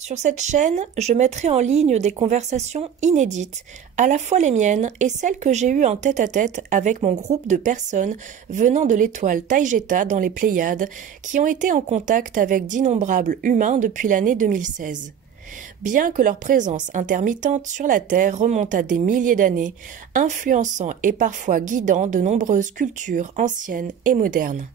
Sur cette chaîne, je mettrai en ligne des conversations inédites, à la fois les miennes et celles que j'ai eues en tête-à-tête avec mon groupe de personnes venant de l'étoile Taygeta dans les Pléiades, qui ont été en contact avec d'innombrables humains depuis l'année 2016. Bien que leur présence intermittente sur la Terre remonte à des milliers d'années, influençant et parfois guidant de nombreuses cultures anciennes et modernes.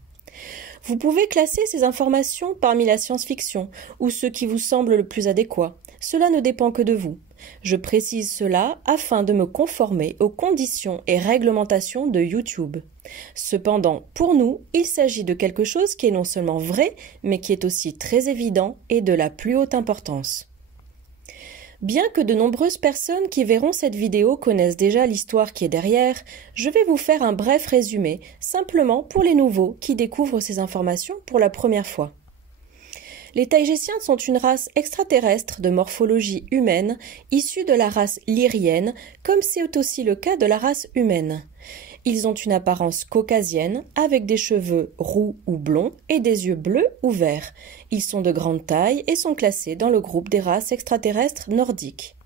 Vous pouvez classer ces informations parmi la science-fiction ou ce qui vous semble le plus adéquat. Cela ne dépend que de vous. Je précise cela afin de me conformer aux conditions et réglementations de YouTube. Cependant, pour nous, il s'agit de quelque chose qui est non seulement vrai, mais qui est aussi très évident et de la plus haute importance. Bien que de nombreuses personnes qui verront cette vidéo connaissent déjà l'histoire qui est derrière, je vais vous faire un bref résumé, simplement pour les nouveaux qui découvrent ces informations pour la première fois. Les Taygésiens sont une race extraterrestre de morphologie humaine, issue de la race lyrienne, comme c'est aussi le cas de la race humaine. Ils ont une apparence caucasienne, avec des cheveux roux ou blonds et des yeux bleus ou verts. Ils sont de grande taille et sont classés dans le groupe des races extraterrestres nordiques.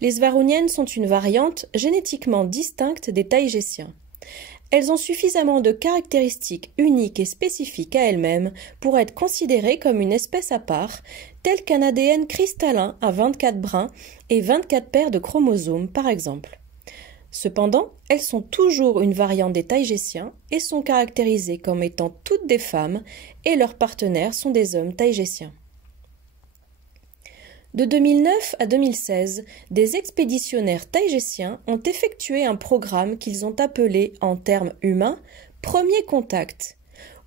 Les Svaroniennes sont une variante génétiquement distincte des Taygésiens. Elles ont suffisamment de caractéristiques uniques et spécifiques à elles-mêmes pour être considérées comme une espèce à part, telle qu'un ADN cristallin à 24 brins et 24 paires de chromosomes par exemple. Cependant, elles sont toujours une variante des Taygésiens et sont caractérisées comme étant toutes des femmes et leurs partenaires sont des hommes Taygésiens. De 2009 à 2016, des expéditionnaires taygésiens ont effectué un programme qu'ils ont appelé, en termes humains, « Premier contact »,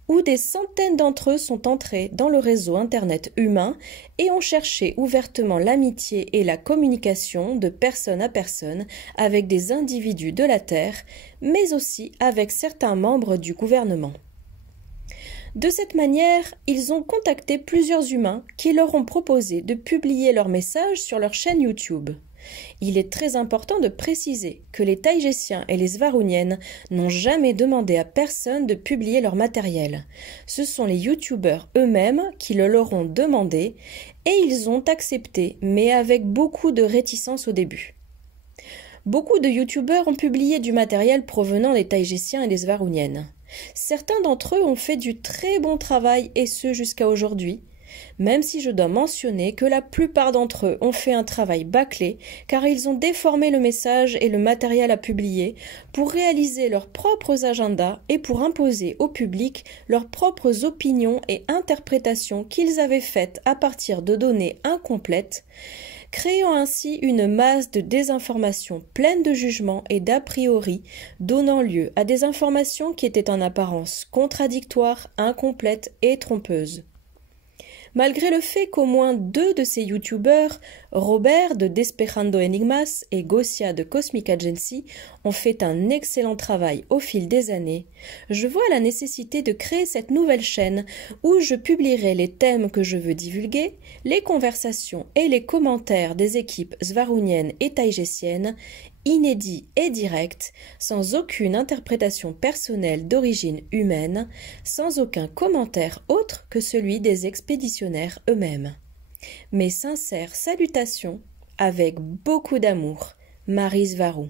où des centaines d'entre eux sont entrés dans le réseau Internet humain et ont cherché ouvertement l'amitié et la communication de personne à personne avec des individus de la Terre, mais aussi avec certains membres du gouvernement. De cette manière, ils ont contacté plusieurs humains qui leur ont proposé de publier leurs messages sur leur chaîne YouTube. Il est très important de préciser que les Taygésiens et les Svaroniennes n'ont jamais demandé à personne de publier leur matériel. Ce sont les youtubeurs eux-mêmes qui le leur ont demandé et ils ont accepté, mais avec beaucoup de réticence au début. Beaucoup de youtubeurs ont publié du matériel provenant des Taygésiens et des Svaroniennes. Certains d'entre eux ont fait du très bon travail et ce jusqu'à aujourd'hui, même si je dois mentionner que la plupart d'entre eux ont fait un travail bâclé car ils ont déformé le message et le matériel à publier pour réaliser leurs propres agendas et pour imposer au public leurs propres opinions et interprétations qu'ils avaient faites à partir de données incomplètes, créant ainsi une masse de désinformation pleine de jugements et d'a priori, donnant lieu à des informations qui étaient en apparence contradictoires, incomplètes et trompeuses. Malgré le fait qu'au moins 2 de ces youtubeurs, Robert de Despejando Enigmas et Gosia de Cosmic Agency, ont fait un excellent travail au fil des années, je vois la nécessité de créer cette nouvelle chaîne où je publierai les thèmes que je veux divulguer, les conversations et les commentaires des équipes svaroniennes et taygésiennes, inédits et directs, sans aucune interprétation personnelle d'origine humaine, sans aucun commentaire autre que celui des expéditionnaires eux-mêmes. Mes sincères salutations, avec beaucoup d'amour, Marie Svarou.